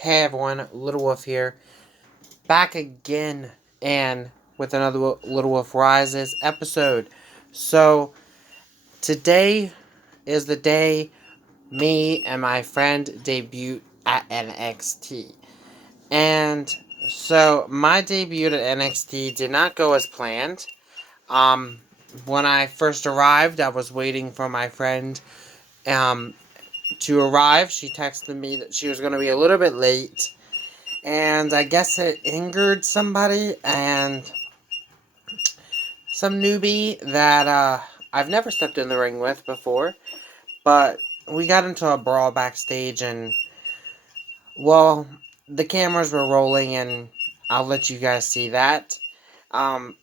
Hey everyone, Littlewolf here, back again and with another Littlewolf Rises episode. So, today is the day me and my friend debut at NXT. And so, my debut at NXT did not go as planned. Um, when I first arrived, I was waiting for my friend to arrive. She texted me that she was going to be a little bit late. And I guess it angered somebody, and some newbie that I've never stepped in the ring with before. But we got into a brawl backstage, and, well, the cameras were rolling, and I'll let you guys see that. Um,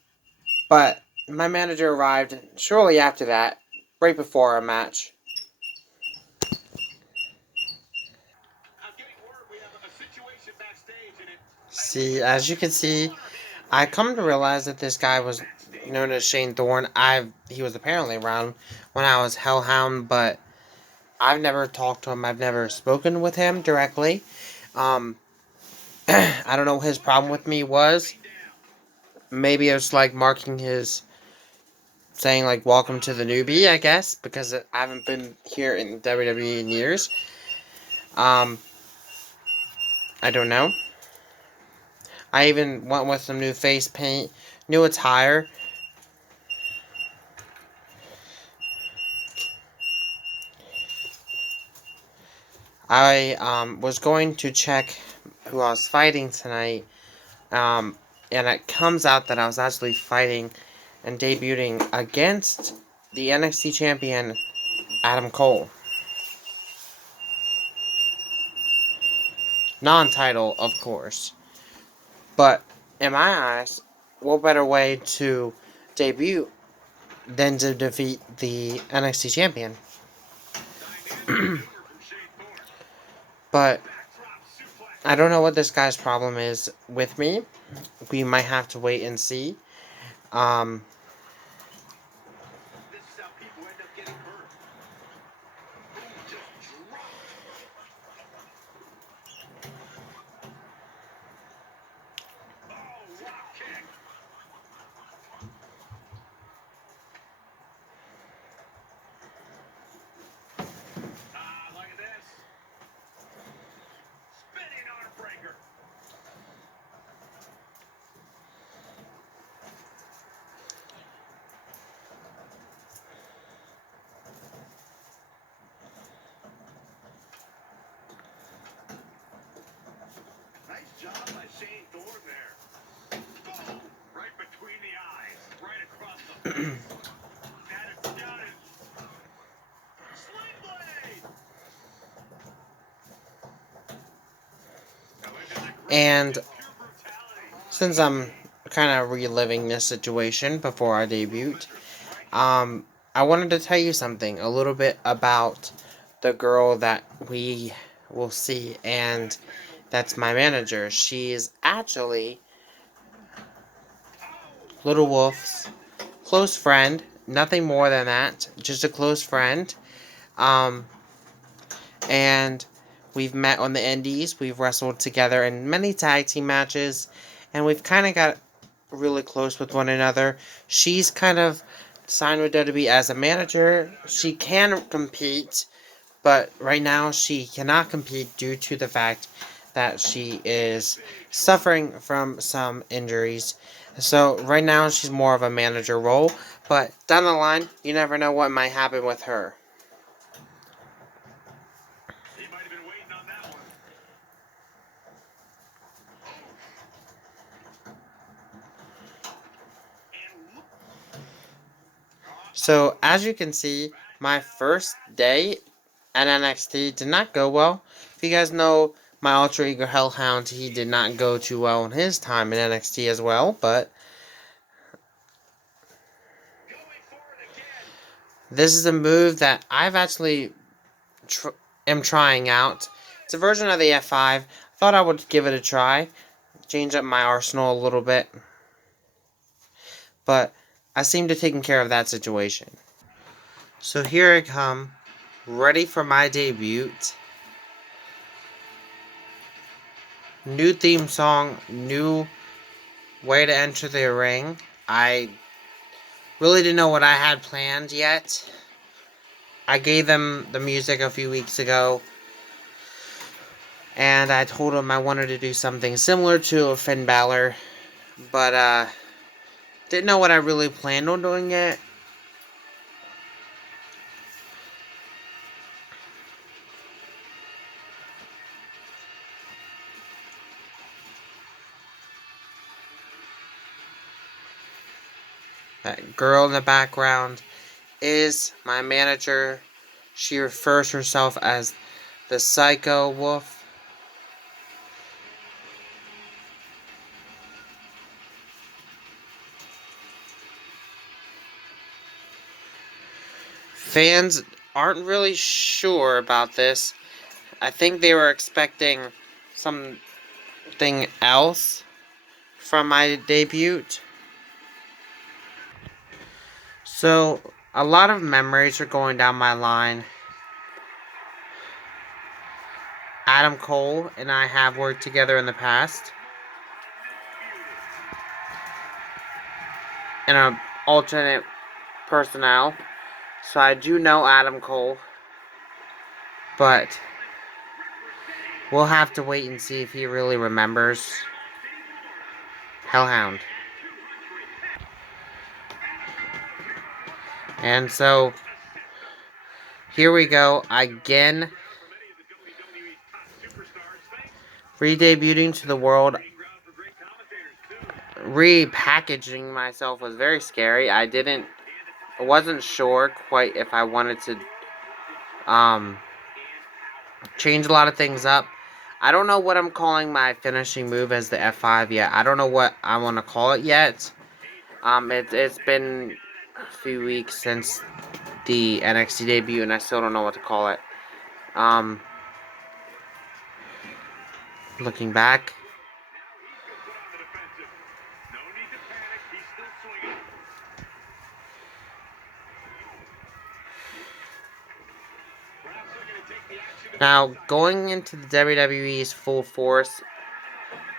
but my manager arrived shortly after that, right before our match. See, as you can see, I come to realize that this guy was known as Shane Thorne. He was apparently around when I was Hellhound, but I've never talked to him. I've never spoken with him directly. Um, I don't know what his problem with me was. Maybe it was like marking his, saying like "Welcome to the newbie," I guess, because I haven't been here in WWE in years. Um, I don't know. I even went with some new face paint, new attire. I was going to check who I was fighting tonight, and it comes out that I was actually fighting and debuting against the NXT champion, Adam Cole. Non-title, of course. But, in my eyes, what better way to debut than to defeat the NXT champion? But, I don't know what this guy's problem is with me. We might have to wait and see. Um, and since I'm kind of reliving this situation before I debuted, I wanted to tell you something a little bit about the girl that we will see, and that's my manager. She's actually Little Wolf's close friend, nothing more than that, just a close friend. Um, and we've met on the indies, we've wrestled together in many tag team matches, and we've kind of got really close with one another. She's kind of signed with WWE as a manager. She can compete, but right now she cannot compete due to the fact that she is suffering from some injuries. So right now she's more of a manager role, but down the line, you never know what might happen with her. So as you can see, my first day at NXT did not go well. If you guys know my alter ego Hellhound, he did not go too well in his time in NXT as well, but this is a move that I've actually am trying out. It's a version of the F5. Thought I would give it a try, change up my arsenal a little bit, but I seem to have taken care of that situation. So here I come, ready for my debut. New theme song, new way to enter the ring. I really didn't know what I had planned yet. I gave them the music a few weeks ago, and I told them I wanted to do something similar to a Finn Balor, but didn't know what I really planned on doing yet. That girl in the background is my manager. She refers herself as the Psycho Wolf. Fans aren't really sure about this. I think they were expecting something else from my debut. So, a lot of memories are going down my line. Adam Cole and I have worked together in the past in an alternate personnel. So I do know Adam Cole, but we'll have to wait and see if he really remembers Hellhound. And so, here we go again. Re-debuting to the world. Repackaging myself was very scary. I wasn't sure quite if I wanted to change a lot of things up. I don't know what I'm calling my finishing move as the F5 yet. I don't know what I want to call it yet. It's been a few weeks since the NXT debut, and I still don't know what to call it. Looking back. Now, going into the WWE's full force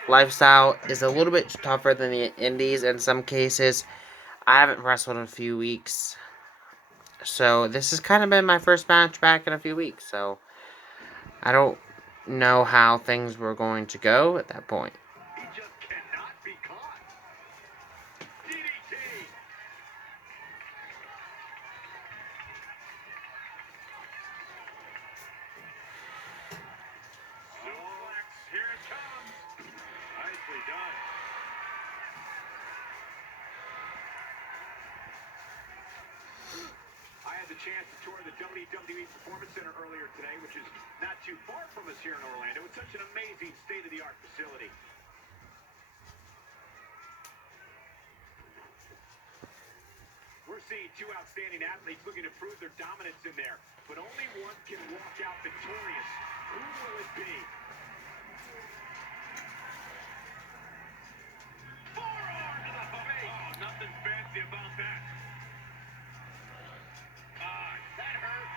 lifestyle is a little bit tougher than the indies in some cases. I haven't wrestled in a few weeks. So, this has kind of been my first match back in a few weeks. So, I don't know how things were going to go at that point. Chance to tour the WWE Performance Center earlier today, which is not too far from us here in Orlando. It's such an amazing state-of-the-art facility. We're seeing two outstanding athletes looking to prove their dominance in there, but only one can walk out victorious. Who will it be? Forearm to the face. Oh, nothing fancy about that. That hurt.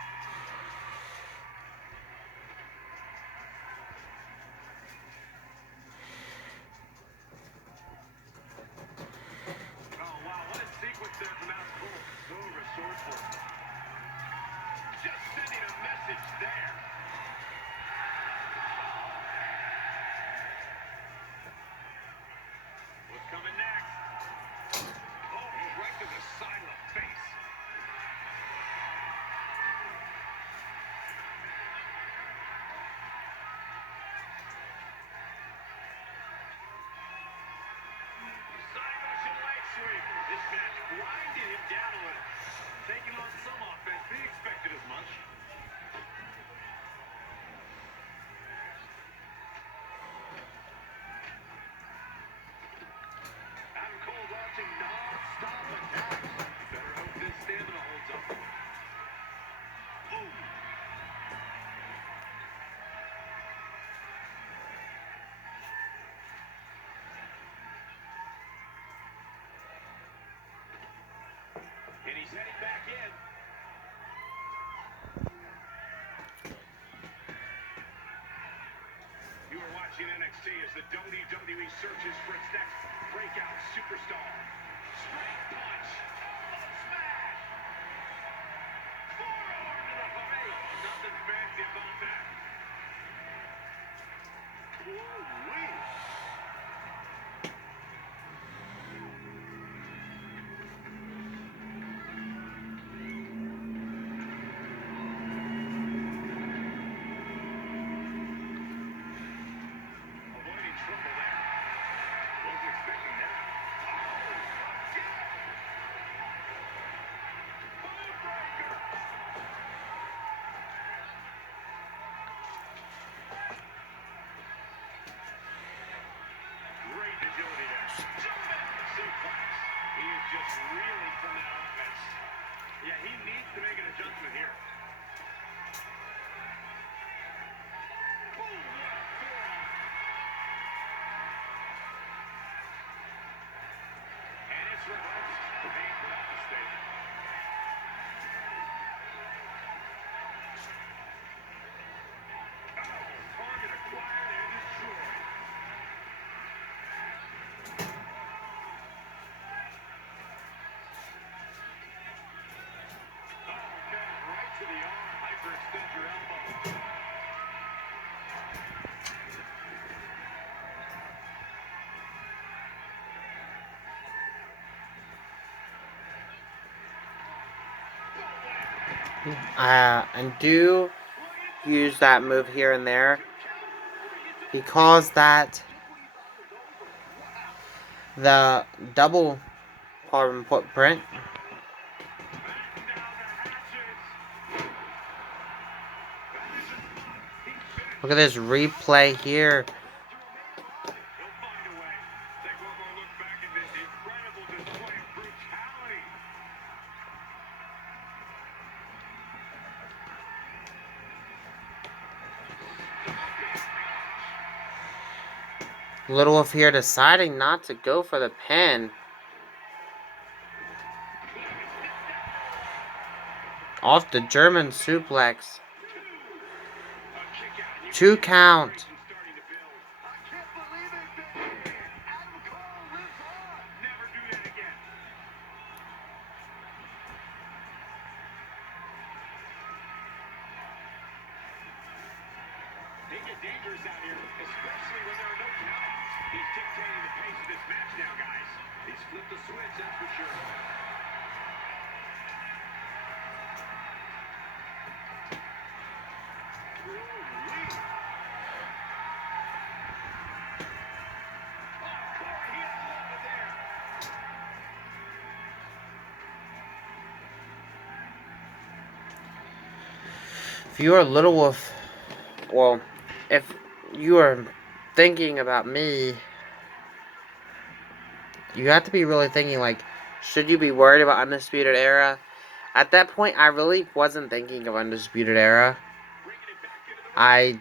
Oh, wow, what a sequence there from Adam Cole. So resourceful. Just sending a message there. What's coming next? Oh, right to the side of the face. Side Russian leg sweep. This match grinded him down a little. Taking on some offense, but he expected as much. Adam Cole launching non-stop attacks. Better hope this stamina holds up. Ooh. And he's heading back in. You are watching NXT as the WWE searches for its next breakout superstar. Straight punch. Up smash. Forearm to the face. Nothing fancy about that. Woo-wee. Avoiding trouble there. Wasn't expecting that. Great agility there. Jumping suplex. He is just reeling from that offense. Yeah, he needs to make an adjustment here. Boom, what a forearm. And it's reversed. Pain without mistake. Target acquired and destroyed. Okay, right to the arm. Hyperextend your elbow. And do use that move here and there. He calls that the double carbon footprint. Look at this replay here. He'll find a way. Take one more look back at this incredible display of brutality. Littlewolf here deciding not to go for the pin. Off the German suplex. 2 count. Starting to build. I can't believe it, baby. Adam Cole lives on. Never do that again. They get dangerous out here, especially when there are no countouts. He's dictating the pace of this match now, guys. He's flipped the switch, that's for sure. Ooh-wee. Corey, he unloaded there. If you are Littlewolf, well, if you are thinking about me, you have to be really thinking, like, should you be worried about Undisputed Era? At that point, I really wasn't thinking of Undisputed Era. I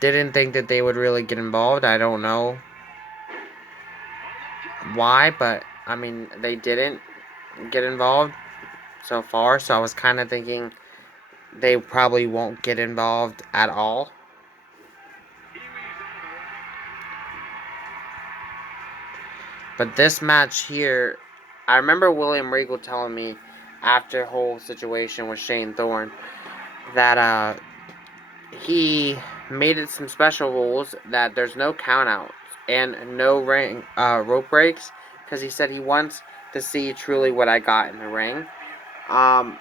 didn't think that they would really get involved. I don't know why, but, I mean, they didn't get involved so far, so I was kind of thinking they probably won't get involved at all. But this match here, I remember William Regal telling me after the whole situation with Shane Thorne that he made it some special rules that there's no countouts and no ring rope breaks, because he said he wants to see truly what I got in the ring. I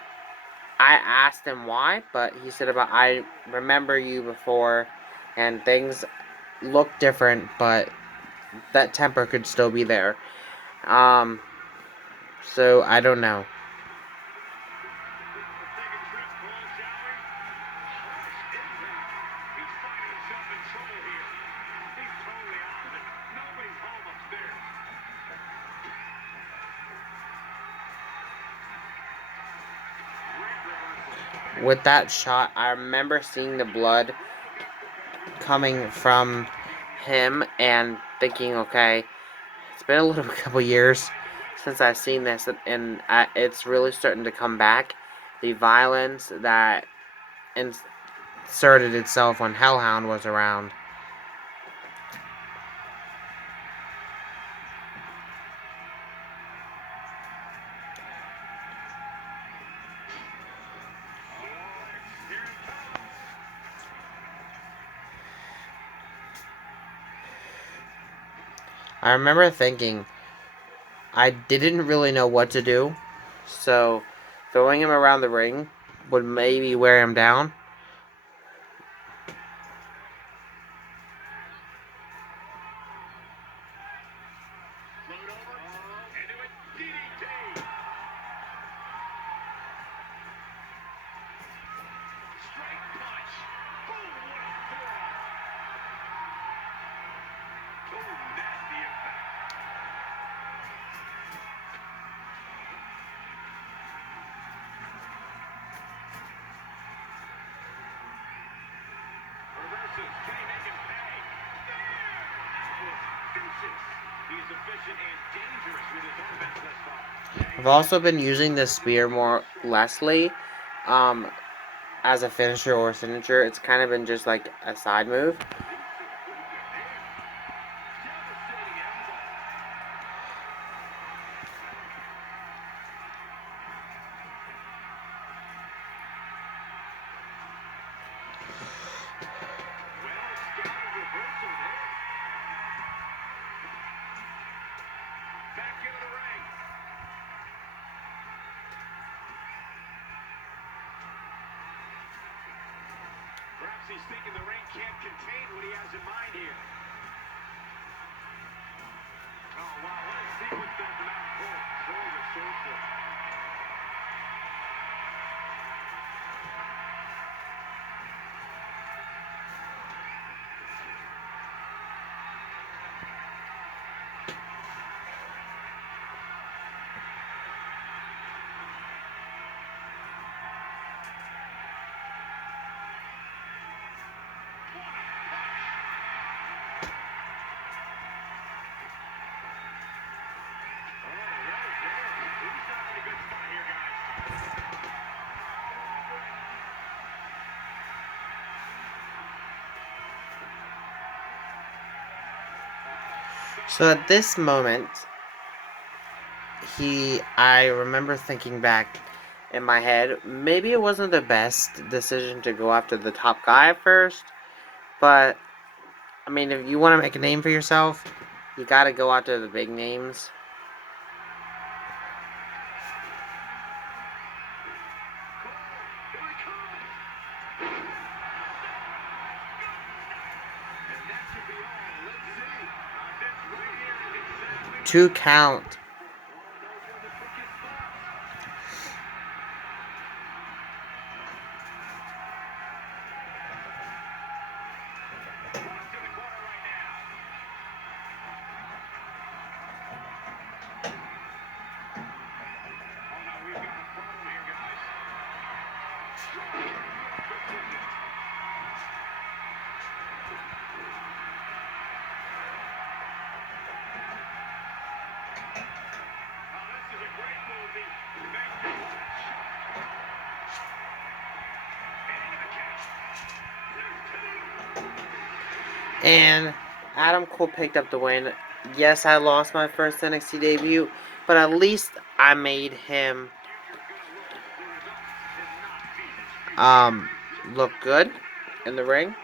asked him why, but he said about I remember you before and things look different, but that temper could still be there. So I don't know. With that shot, I remember seeing the blood coming from him and thinking, okay, it's been a couple years since I've seen this, and it's really starting to come back. The violence that asserted itself when Hellhound was around. I remember thinking I didn't really know what to do, so throwing him around the ring would maybe wear him down. I've also been using this spear more lessly, um, as a finisher or signature. It's kind of been just like a side move. He's thinking the ring can't contain what he has in mind here. Oh, wow, what a sequence there from Adam Cole. Soulful. So at this moment, I remember thinking back in my head, maybe it wasn't the best decision to go after the top guy at first, but, I mean, if you want to make a name for yourself, you gotta go after the big names. Two count. And Adam Cole picked up the win. Yes, I lost my first NXT debut, but at least I made him look good in the ring.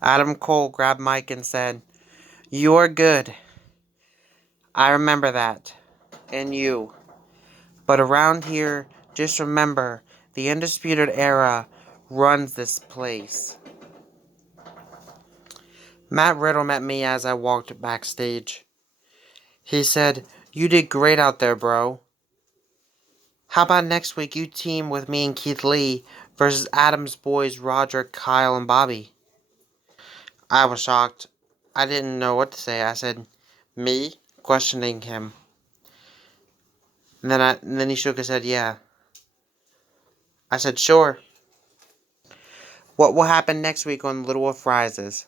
Adam Cole grabbed Mike and said, "You're good. I remember that. And you. But around here, just remember, the Undisputed Era runs this place." Matt Riddle met me as I walked backstage. He said, "You did great out there, bro. How about next week you team with me and Keith Lee versus Adam's boys Roderick, Kyle, and Bobby?" I was shocked. I didn't know what to say. I said, "Me?" questioning him. And then he shook his head, "Yeah." I said, "Sure." What will happen next week on Littlewolf Rises?